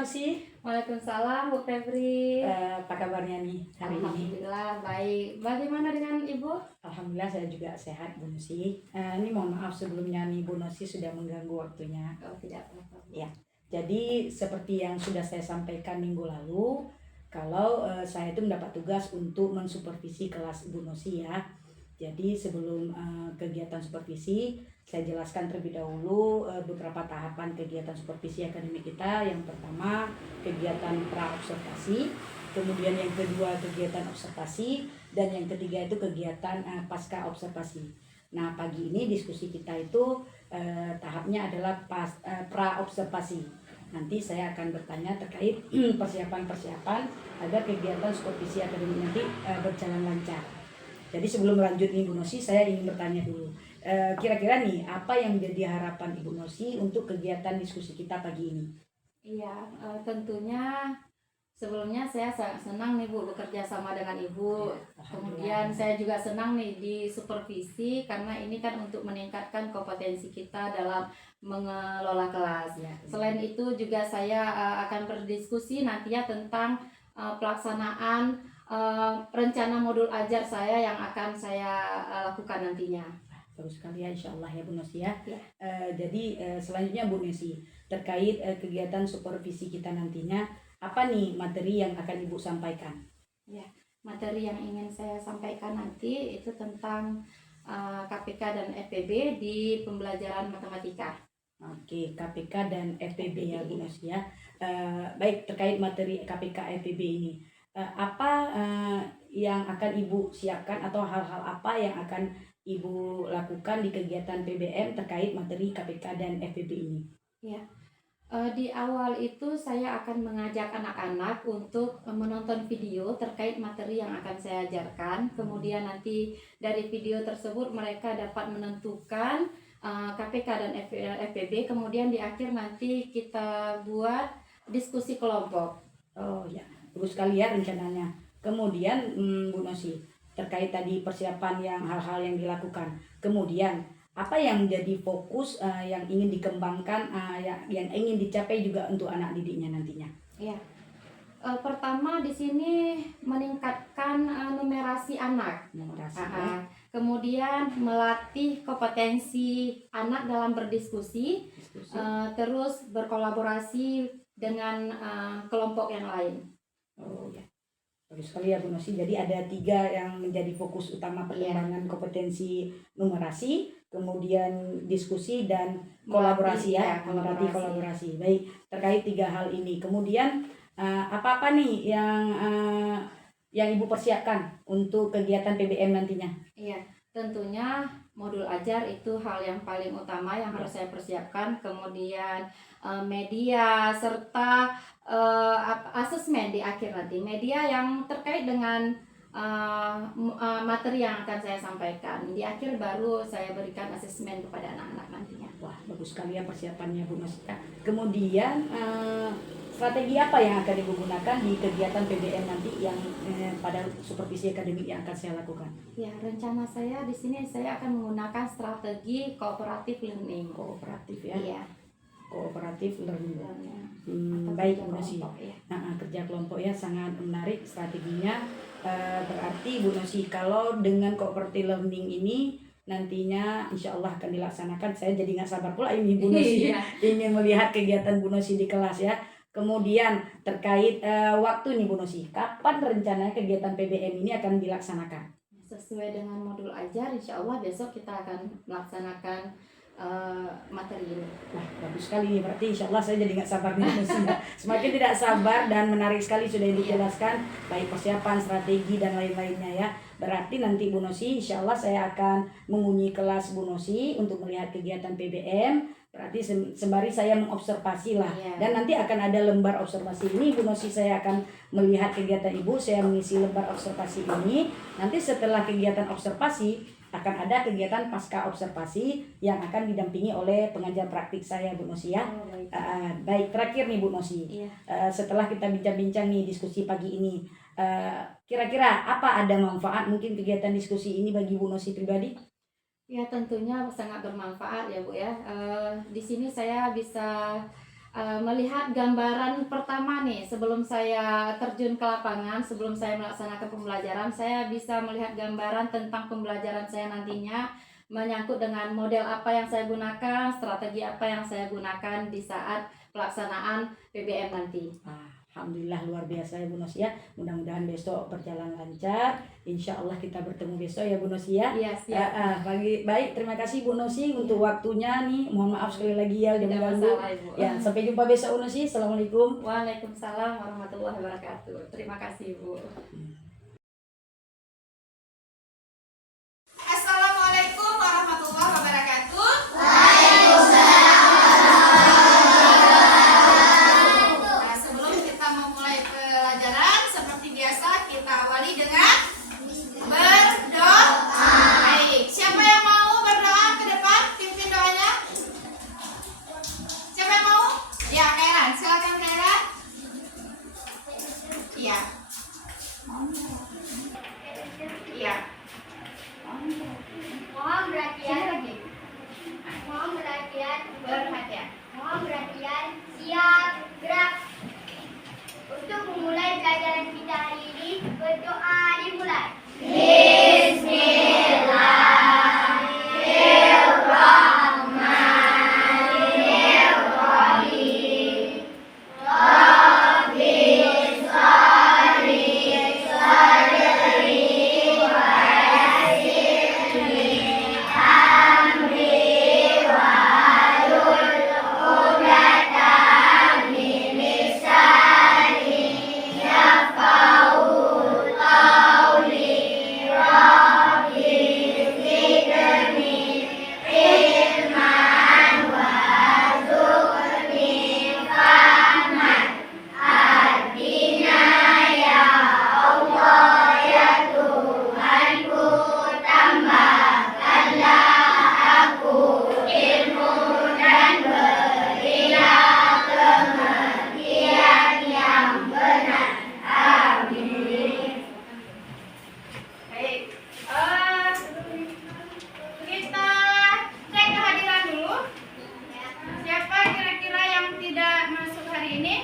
Nosi. Waalaikumsalam Bu Febri. Apa kabarnya nih hari ini? Alhamdulillah baik. Bagaimana dengan Ibu? Alhamdulillah saya juga sehat Bu Nosi. Ini mohon maaf sebelumnya nih Bu Nosi sudah mengganggu waktunya. Oh tidak apa-apa. Ya, jadi seperti yang sudah saya sampaikan minggu lalu, kalau saya itu mendapat tugas untuk mensupervisi kelas Bu Nosi ya. Jadi sebelum kegiatan supervisi, saya jelaskan terlebih dahulu beberapa tahapan kegiatan supervisi akademik kita. Yang pertama, kegiatan pra-observasi, kemudian yang kedua kegiatan observasi, dan yang ketiga itu kegiatan pasca observasi. Nah, pagi ini diskusi kita itu tahapnya adalah pra-observasi. Nanti saya akan bertanya terkait persiapan-persiapan agar kegiatan supervisi akademik nanti berjalan lancar. Jadi sebelum lanjut nih Bu Nosi, saya ingin bertanya dulu. Kira-kira nih, apa yang menjadi harapan Ibu Nosi untuk kegiatan diskusi kita pagi ini? Iya, tentunya sebelumnya saya sangat senang nih Bu bekerja sama dengan Ibu. Kemudian saya juga senang nih di supervisi karena ini kan untuk meningkatkan kompetensi kita dalam mengelola kelas. Ya, Selain itu juga saya akan berdiskusi nantinya tentang pelaksanaan rencana modul ajar saya yang akan saya lakukan nantinya. Bagus sekali ya, insya Allah ya Bu Nosi ya. Ya. Jadi selanjutnya Bu Nosi, terkait kegiatan supervisi kita nantinya, apa nih materi yang akan Ibu sampaikan? Ya, materi yang ingin saya sampaikan nanti itu tentang KPK dan FPB di pembelajaran matematika. Oke, KPK dan FPB ya Bu Nosi ya. Baik, terkait materi KPK FPB ini, apa yang akan Ibu siapkan atau hal-hal apa yang akan Ibu lakukan di kegiatan PBM terkait materi KPK dan FPB ini? Ya, di awal itu saya akan mengajak anak-anak untuk menonton video terkait materi yang akan saya ajarkan. Kemudian nanti dari video tersebut mereka dapat menentukan KPK dan FPB. Kemudian di akhir nanti kita buat diskusi kelompok. Oh ya, bagus sekali ya rencananya. Kemudian Bu Nosi, terkait tadi persiapan yang hal-hal yang dilakukan. Kemudian apa yang menjadi fokus yang ingin dikembangkan, yang ingin dicapai juga untuk anak didiknya nantinya? Ya, pertama di sini meningkatkan numerasi anak. Numerasi ya. Kemudian melatih kompetensi anak dalam berdiskusi, Diskusi. terus berkolaborasi dengan kelompok yang lain. Oh ya, bagus sekali ya Bu Nosi. Jadi ada 3 yang menjadi fokus utama perkembangan kompetensi numerasi, kemudian diskusi dan kolaborasi ya, melatih kolaborasi. Baik, terkait 3 hal ini. Kemudian apa-apa nih yang Ibu persiapkan untuk kegiatan PBM nantinya? Iya, tentunya modul ajar itu hal yang paling utama yang harus saya persiapkan. Kemudian media serta asesmen di akhir nanti. Media yang terkait dengan materi yang akan saya sampaikan. Di akhir baru saya berikan asesmen kepada anak-anak nantinya. Wah, bagus sekali ya persiapannya Bu Nosi. Kemudian strategi apa yang akan Ibu gunakan di kegiatan PBM nanti yang pada supervisi akademik yang akan saya lakukan? Ya, rencana saya di sini saya akan menggunakan strategi cooperative learning. Kooperatif ya. Iya. Kooperatif learning. Atau Baik kerja Bu Nosi. kelompok, ya. Kerja kelompok ya, sangat menarik strateginya. Berarti Bu Nosi, kalau dengan cooperative learning ini nantinya insya Allah akan dilaksanakan. Saya jadi nggak sabar pula ini Bu Nosi ingin melihat kegiatan Bu Nosi di kelas ya. Kemudian terkait waktu nih Bu Nosi, kapan rencananya kegiatan PBM ini akan dilaksanakan? Sesuai dengan modul ajar, insya Allah besok kita akan melaksanakan materi ini. Wah, bagus sekali nih, berarti insya Allah saya jadi nggak sabar nih Bu Nosi. Semakin tidak sabar dan menarik sekali sudah dijelaskan, baik persiapan, strategi dan lain-lainnya ya. Berarti nanti Bu Nosi, insya Allah saya akan mengunjungi kelas Bu Nosi untuk melihat kegiatan PBM. Berarti sembari saya mengobservasi lah. Dan nanti akan ada lembar observasi ini Bu Nosi, saya akan melihat kegiatan Ibu, saya mengisi lembar observasi ini. Nanti setelah kegiatan observasi akan ada kegiatan pasca observasi yang akan didampingi oleh pengajar praktik saya Bu Nosi ya. Baik, terakhir nih Bu Nosi. Setelah kita bincang-bincang nih diskusi pagi ini, kira-kira apa ada manfaat mungkin kegiatan diskusi ini bagi Bu Nosi pribadi? Ya, tentunya sangat bermanfaat ya Bu ya. Di sini saya bisa melihat gambaran pertama nih sebelum saya terjun ke lapangan, sebelum saya melaksanakan pembelajaran, saya bisa melihat gambaran tentang pembelajaran saya nantinya, menyangkut dengan model apa yang saya gunakan, strategi apa yang saya gunakan di saat pelaksanaan PBM nanti. Alhamdulillah luar biasa ya Bu Nos ya. Mudah-mudahan besok berjalan lancar. Insya Allah kita bertemu besok ya Bu Nos ya. Iya, siap. Baik, terima kasih Bu Nosi untuk waktunya nih. Mohon maaf sekali lagi ya udah Tidak mengganggu. masalah, Ibu. Ya, sampai jumpa besok Bu Nosi. Assalamualaikum. Waalaikumsalam warahmatullahi wabarakatuh. Terima kasih, Bu. Assalamualaikum warahmatullahi wabarakatuh. Nah, sebelum kita memulai pelajaran, seperti biasa kita awali dengan berdoa. Baik, siapa yang mau berdoa ke depan? Pimpin doanya. Siapa yang mau? Ya, Kairan. Silakan Kairan. Iya. Iya. Mohon perhatian, Perhatian. mohon perhatian, siap, gerak. Untuk memulai pelajaran kita hari ini, berdoa dimulai. Baik, kita cek kehadiran dulu. Siapa kira-kira yang tidak masuk hari ini?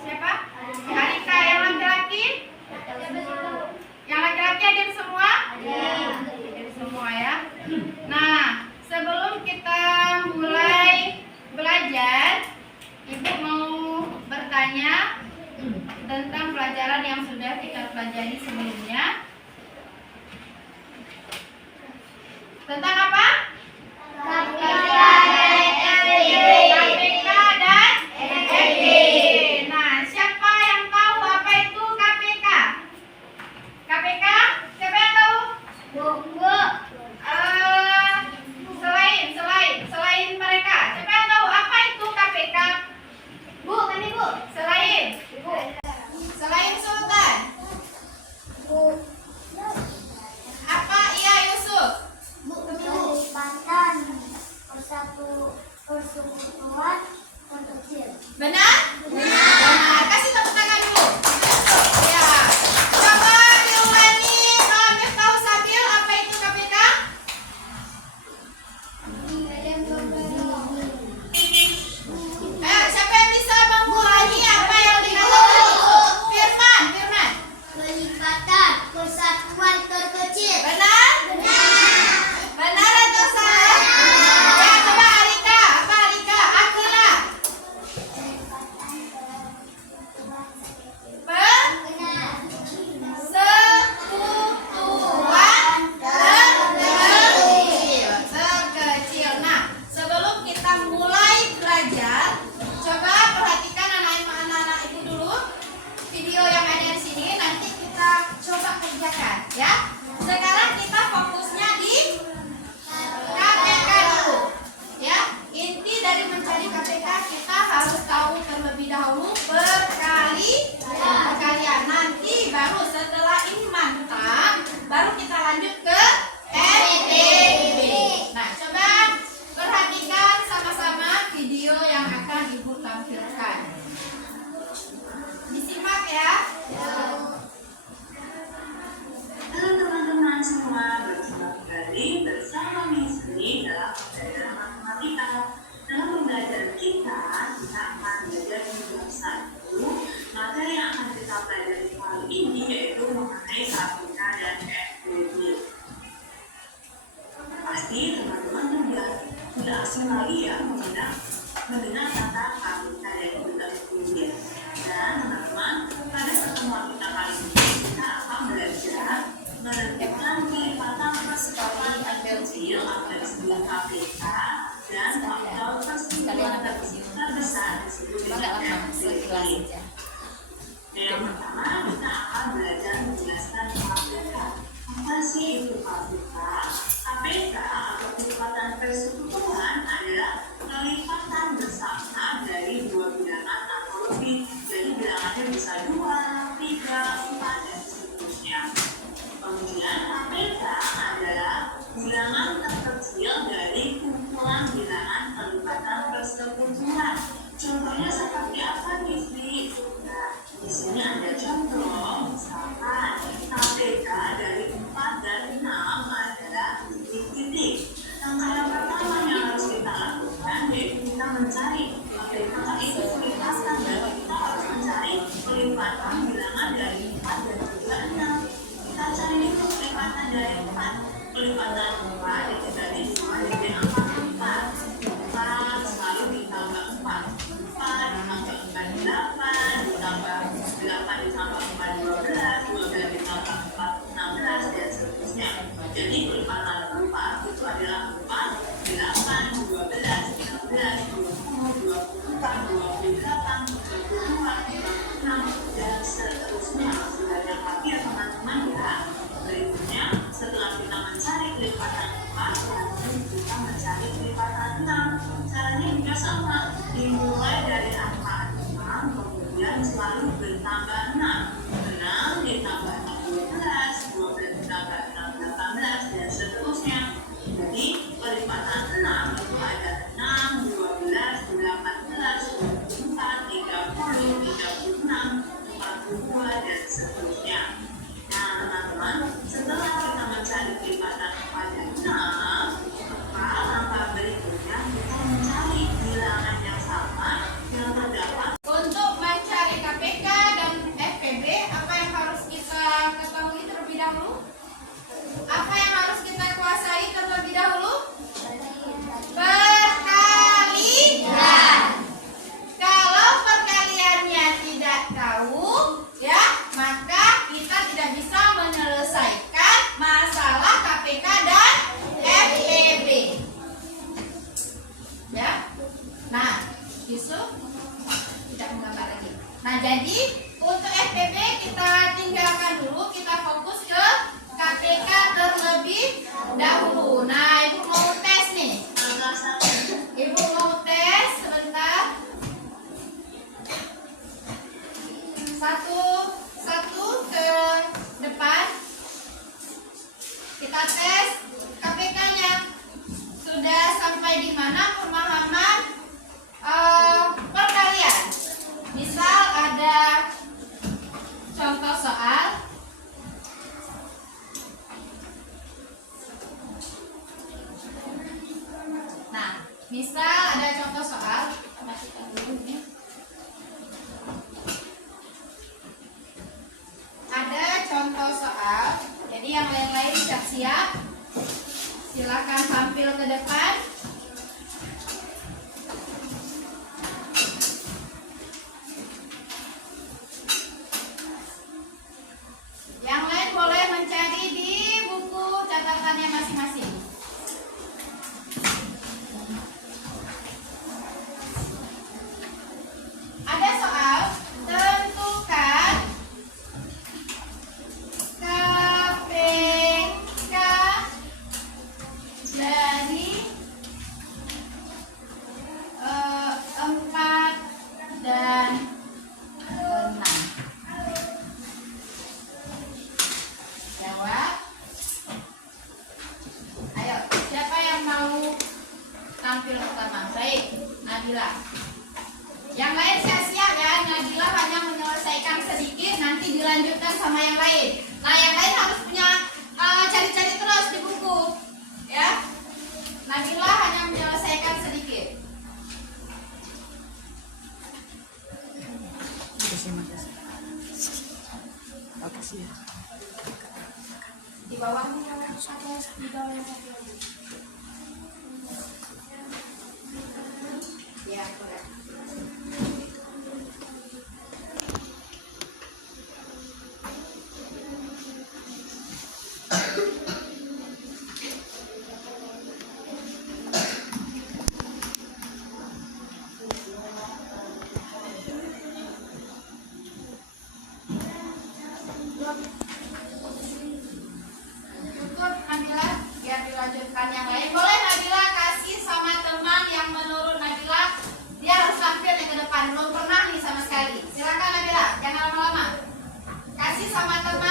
Siapa? Arika. Yang laki-laki? Yang laki-laki hadir semua? Hadir semua ya. Nah, sebelum kita mulai belajar, Ibu mau bertanya tentang pelajaran yang sudah kita pelajari sebelumnya. Tentang apa? KPK dan FD. Nah, siapa yang tahu apa itu KPK? KPK? Siapa yang tahu? Selain mereka, siapa yang tahu apa itu KPK? Bu, kami Bu. Selain Sultan. Apa iya Yusuf? Bu, kami Bu. Kelipatan, persekutuan, kecil. Benar? Benar. Kasih tepuk tangan dulu. Ya. Coba diulangi. Miftahul Sabil, apa itu KPK? Siapa yang bisa mengulangi apa yang dikatakan? Firman. Kelipatan, persatuan terkecil. Benar? Benar atau salah? Ya, coba Arika. Apa Arika? Akila. sekali ya mendengar kata KPK dari Duta Kuliah. Dan teman-teman, pada pertemuan kita kali ini kita akan belajar menentukan kelipatan persekalian kecil atau disebut KPK dan faktor persimpulan terbesar disebut dengan FPB. Yang pertama kita akan belajar menjelaskan KPK. Apa sih itu KPK? KPK atau kelipatan persekutuan adalah kelipatan bersama dari dua bilangan atau lebih. Jadi bilangannya bisa 2, 3, 4 dan seterusnya. Kemudian KPK adalah bilangan terkecil dari kumpulan bilangan kelipatan persekutuan. Contohnya seperti apa nih, Fi? Nah, di sini ada contoh, misalkan KPK dari 4 dan 6 adalah titik-titik. Langkah yang pertama yang harus kita lakukan yaitu kita mencari KPK itu kelipatan dan kita harus mencari kelipatan bilangan dari 4 dan juga 6. Kita cari itu kelipatan dari 4. Kelipatan 4 itu dari 2 jadi angka 4. 4 selalu ditambah 4. 4 ditambah 4 8, ditambah 8 ditambah 4 12, 12 ditambah 4 16 dan seterusnya. Jadi kelipatan 4 itu adalah 4, 8, 12, 16, 20, 24, 28, 32, 36 dan seterusnya. Banyak lagi ya teman-teman ya. Berikutnya setelah kita mencari kelipatan 4, lalu kita mencari kelipatan 6. Caranya juga sama, dimulai dari angka 6, kemudian selalu bertambah 6. 6 ditambah 6, 12, 12 ditambah 6, 18 dan seterusnya. Jadi kelipatan 6 itu ada 6, 12, 18, 24, 30, 36, 42 dan seterusnya. Nah teman-teman, setelah kita mencari kelipatan pada 6, maka langkah berikutnya kita mencari bilangan yang sama yang terdapat. Untuk mencari KPK dan FPB, apa yang harus kita ketahui terlebih dahulu? Apa yang harus kita kuasai terlebih dahulu? Perkalian. Kalau perkaliannya tidak tahu, ya, maka kita tidak bisa menyelesaikan masalah KPK dan FPB. Ya. Nah, Yusuf tidak menggambar lagi. Nah, jadi untuk FPB kita tinggalkan dulu, kita fokus ke KPK terlebih dahulu. Nah, Ibu mau tes nih. Ibu mau tes sebentar. Satu ke depan. Kita tes KPK-nya. Sudah sampai di mana pemahaman perkalian? Misal ada contoh soal. Nah, misal ada contoh soal. Masukkan dulu nih. Ada contoh soal. Jadi yang lain-lain siap-siap. Silakan tampil ke depan. Yang lain boleh mencari di buku catatannya masing-masing. Ada soal, tentukan KPK dari 4 dan 6. Jawab. Ayo, siapa yang mau tampil pertama? Baik, Nabila. Yang lain siap-siap ya. Nabila hanya menyelesaikan sedikit, nanti dilanjutkan sama yang lain. Nah, yang lain harus punya cari-cari terus di buku, ya. Nabila hanya menyelesaikan sedikit. Makasih ya. Di bawahnya ada di bawahnya satu lagi. bersama teman